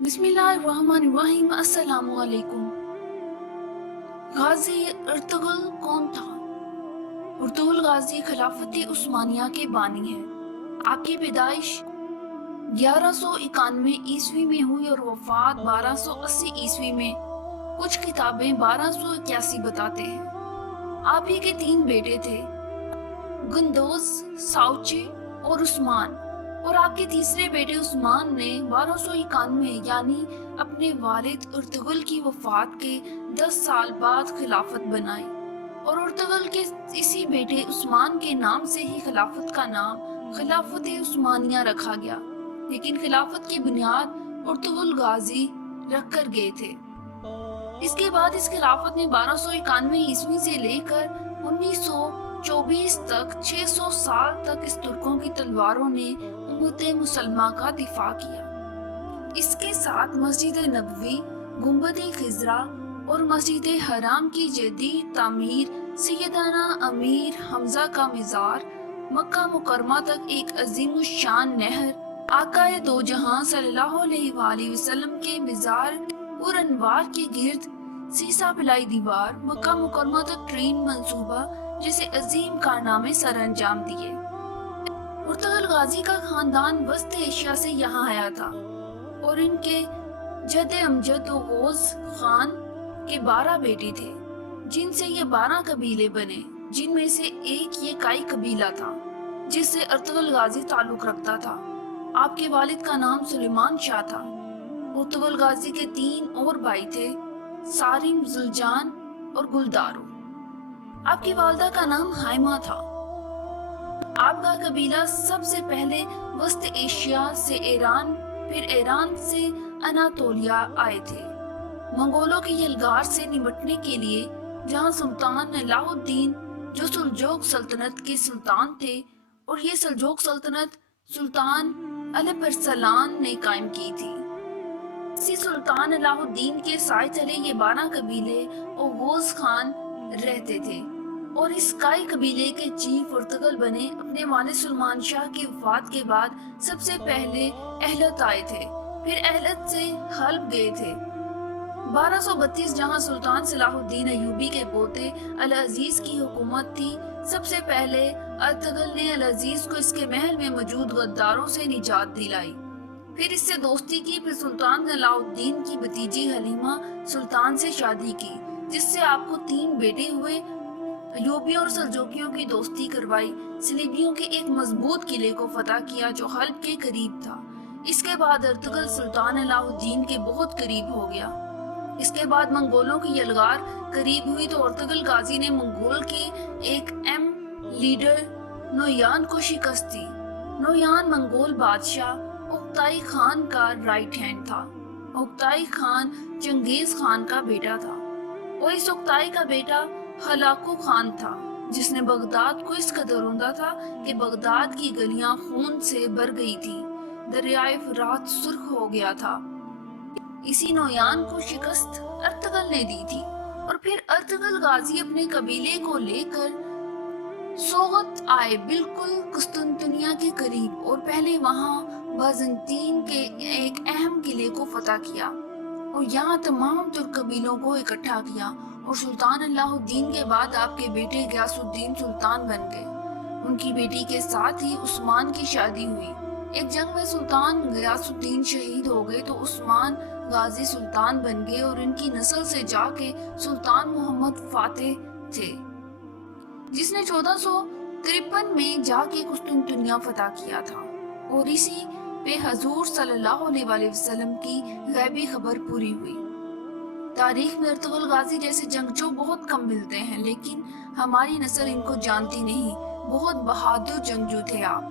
बिस्मिल्लाहिर्रहमानिर्रहीम। अस्सलामु अलैकुम। गाजी अर्तुगरुल कौन था? अर्तुगरुल गाजी खिलाफत उस्मानिया के बानी हैं। आपकी पैदाइश 1191 ईस्वी में हुई और वफात 1280 ईस्वी में। कुछ किताबें 1281 बताते हैं। आप ही के 3 बेटे थे, गुंदोज, साउचे और उस्मान, और आपके तीसरे बेटे उस्मान ने 1291 यानी अपने वालिद अर्तुगरुल की वफात के 10 साल बाद खिलाफत बनाई, और अर्तुगरुल के इसी बेटे उस्मान के नाम से ही खिलाफत का नाम खिलाफत उस्मानिया रखा गया। लेकिन खिलाफत की बुनियाद अर्तुगरुल गाजी रख कर गए थे। इसके बाद इस खिलाफत में 1291 ईस्वी से लेकर 1924 तक 600 साल तक इस तुर्कों की तलवारों ने उम्मत मुसलमा का दिफा किया। इसके साथ मस्जिद नबवी, गुंबद खिजरा और मस्जिद हराम की जदीद तामीर, सैयदना अमीर हमजा का मज़ार, मक्का मुकरमा तक एक अजीम शान नहर, आकाए दो जहां सल्लल्लाहु अलैहि वसल्लम के मज़ार और अनवार के गिर्द सीसा पिलाई दीवार, मक्का मुकरमा तक ट्रेन मंसूबा जैसे अजीम कारनामे सर अंजाम दिए। अर्तुगरुल गाजी का खानदान वस्त एशिया से यहाँ आया था और इनके जद अमजद गौस खान के 12 बेटे थे, जिनसे ये 12 कबीले बने, जिनमें से एक ये काई कबीला था जिससे अर्तुगरुल गाजी ताल्लुक रखता था। आपके वालिद का नाम सुलेमान शाह था। अर्तुगरुल गाजी के 3 और भाई थे, सारिम, जुलजान और गुलदारो। आपकी वालदा का नाम हाइमा था। आपका कबीला सबसे पहले वस्त एशिया से ईरान, फिर ईरान से अनातोलिया आए थे। मंगोलों के यलगार से निपटने के लिए जहां सुल्तान अलाउद्दीन, जो सुल्जोक सल्तनत के सुल्तान थे, और ये सुल्जोक सल्तनत सुल्तान अलपरसलान ने कायम की थी। इसी सुल्तान अलाउद्दीन के साए तले ये 12 कबीले और गौस खान रहते थे, और इस काई कबीले के चीफ अर्तुगरुल बने। अपने वालिद सुलेमान शाह की वफात के बाद सबसे पहले अहलत आए थे, फिर अहलत से हल्ब गए थे। 1232 जहां सुल्तान सलाहुद्दीन अयूबी के पोते अल अजीज की हुकूमत थी, सबसे पहले अर्तुगरुल ने अल अजीज को इसके महल में मौजूद गद्दारों से निजात दिलाई, फिर इससे दोस्ती की, फिर सुल्तान अलाउद्दीन की भतीजी हलीमा सुल्तान से शादी की, जिससे आपको 3 बेटे हुए। अयूबियों और सल्जोकियों की दोस्ती करवाई, सलीबियों के एक मजबूत किले को फतह किया जो हल्ब के करीब था। इसके बाद अर्तुगरुल सुल्तान अलाउद्दीन के बहुत करीब हो गया। इसके बाद मंगोलों की यलगार करीब हुई तो अर्तुगरुल गाजी ने मंगोल के एक लीडर नोयान को शिकस्त दी। नोयान मंगोल बादशाह उक्ताई खान का राइट हैंड था। उक्ताई खान चंगेज खान का बेटा था, और इस उक्ताई का बेटा हलाकू खान था, जिसने बगदाद को इस कदर रौंदा था कि बगदाद की गलियां खून से भर गई थी, दरियाए फरात सुर्ख हो गया था। इसी नोयान को शिकस्त अर्तुगरुल ने दी थी, और फिर अर्तुगरुल गाजी अपने कबीले को लेकर सोगत आए, बिल्कुल कुस्तुनतुनिया के करीब, और पहले वहां बाज़ंतीन के एक अहम किले को फतह किया और यहाँ तमाम तुर्क कबीलों को इकट्ठा किया, और सुल्तान अलाउद्दीन के बाद आपके बेटे गयासुद्दीन सुल्तान बन गए। उनकी बेटी के साथ ही उस्मान की शादी हुई। एक जंग में सुल्तान गयासुद्दीन शहीद हो गए तो उस्मान गाजी सुल्तान बन गए, और इनकी नस्ल से जाके सुल्तान मोहम्मद फातेह थे, जिसने 1453 में जाके कुस्तुनतुनिया फतह किया था, और इसी पे हजूर सल्लल्लाहु अलैहि वसल्लम की गैबी खबर पूरी हुई। तारीख में अर्तुगरुल गाजी जैसे जंगजू बहुत कम मिलते हैं, लेकिन हमारी नस्ल इनको जानती नहीं। बहुत बहादुर जंगजू थे आप।